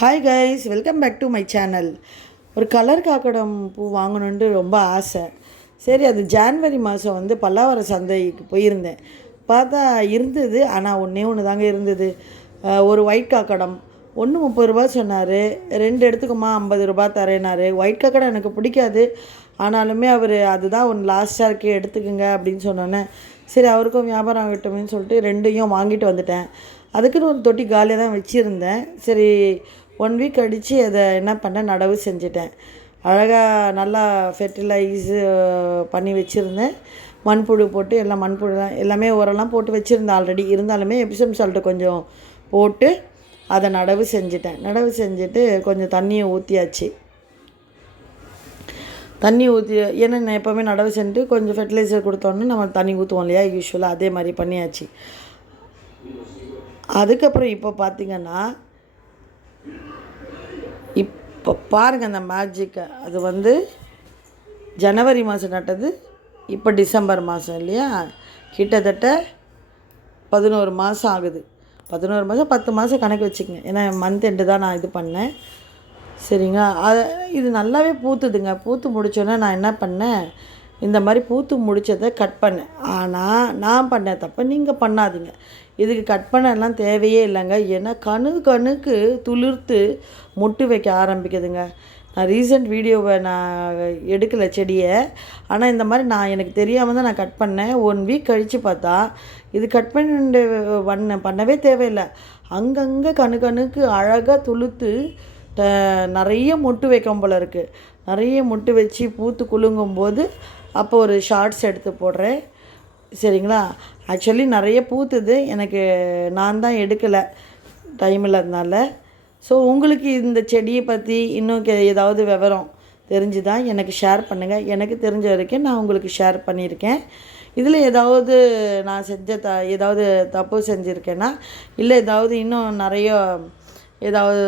Hi guys, welcome back to my channel. ஒரு colour காக்கடம் பூ வாங்கணுன்ட்டு ரொம்ப ஆசை. சரி, அது ஜான்வரி மாதம் பல்லாவரம் சந்தைக்கு போயிருந்தேன். பார்த்தா இருந்தது, ஆனால் ஒன்று தாங்க இருந்தது. ஒரு ஒயிட் காக்கடம் ஒன்று 30 ரூபா சொன்னார். 2 எடுத்துக்கோமா 50 ரூபா தரேனார். ஒயிட் காக்கடம் எனக்கு பிடிக்காது, ஆனாலுமே அவர் அதுதான் ஒன்று லாஸ்ட்டாக இருக்குது எடுத்துக்கோங்க அப்படின்னு சொன்னோன்னே சரி அவருக்கும் வியாபாரம் ஆகட்டும்னு சொல்லிட்டு 2யும் வாங்கிட்டு வந்துட்டேன். அதுக்குன்னு ஒரு தொட்டி காலியாக தான் வச்சுருந்தேன். சரி 1 வீக் கழித்து அதை என்ன பண்ணேன், நடவு செஞ்சுட்டேன். அழகாக நல்லா ஃபெர்டிலைஸு பண்ணி வச்சுருந்தேன். மண்புழு போட்டு எல்லாம் மண்புழு தான் எல்லாமே உரம்லாம் போட்டு வச்சுருந்தேன் ஆல்ரெடி. இருந்தாலுமே எப்சம் சால்ட்டு கொஞ்சம் போட்டு அதை நடவு செஞ்சுட்டேன். நடவு செஞ்சுட்டு கொஞ்சம் தண்ணியை ஊற்றியாச்சு. தண்ணி ஊற்றி, ஏன்னா நான் எப்போவுமே நடவு செஞ்சுட்டு கொஞ்சம் ஃபெர்டிலைசர் கொடுத்தோன்னு நம்ம தண்ணி ஊற்றுவோம் இல்லையா, யூஸ்வலாக அதே மாதிரி பண்ணியாச்சு. அதுக்கப்புறம் இப்போ பார்த்திங்கன்னா, இப்போ பாருங்கள் அந்த மேஜிக்கை. அது ஜனவரி மாதம் நட்டது, இப்போ டிசம்பர் மாதம் இல்லையா, கிட்டத்தட்ட 11 மாதம் ஆகுது. 11 மாதம் 10 மாதம் கணக்கு வச்சுக்கங்க, ஏன்னா மந்த் எண்டு தான் நான் இது பண்ணேன். சரிங்களா, இது நல்லாவே பூத்துதுங்க. பூத்து முடித்தோன்னே நான் என்ன பண்ணேன், இந்த மாதிரி பூத்து முடித்ததை கட் பண்ணேன். ஆனால் நான் பண்ண தப்ப நீங்கள் பண்ணாதீங்க. இதுக்கு கட் பண்ணலாம் தேவையே இல்லைங்க. ஏன்னா கணுக்கு துளிர்த்து மொட்டு வைக்க ஆரம்பிக்குதுங்க. நான் ரீசெண்ட் வீடியோவை நான் எடுக்கலை செடியை, ஆனால் இந்த மாதிரி எனக்கு தெரியாமல் தான் நான் கட் பண்ணேன். 1 வீக் கழித்து பார்த்தா இது கட் பண்ணவே தேவையில்லை. அங்கங்கே கணுக்கு அழகாக துளுத்து நிறைய மொட்டு வைக்கும் போல் இருக்குது. நிறைய மொட்டு வச்சு பூத்து குலுங்கும்போது அப்போ ஒரு ஷார்ட்ஸ் எடுத்து போடுறேன். சரிங்களா, ஆக்சுவலி நிறைய பூத்துது, எனக்கு நான் தான் எடுக்கலை டைம் இல்லாதனால. ஸோ உங்களுக்கு இந்த செடியை பற்றி இன்னும் ஏதாவது விவரம் தெரிஞ்சுதான் எனக்கு ஷேர் பண்ணுங்கள். எனக்கு தெரிஞ்ச வரைக்கும் நான் உங்களுக்கு ஷேர் பண்ணியிருக்கேன். இதில் ஏதாவது நான் ஏதாவது தப்பு செஞ்சுருக்கேன்னா, இல்லை ஏதாவது இன்னும் நிறைய ஏதாவது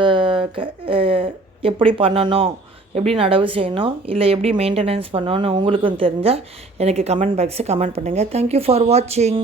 எப்படி பண்ணணும், எப்படி நடவு செய்யணும், இல்லை எப்படி மெயின்டெனன்ஸ் பண்ணணும்னு உங்களுக்கும் தெரிஞ்சால் எனக்கு கமெண்ட் பாக்ஸை கமெண்ட் பண்ணுங்கள். தேங்க்யூ ஃபார் வாட்சிங்.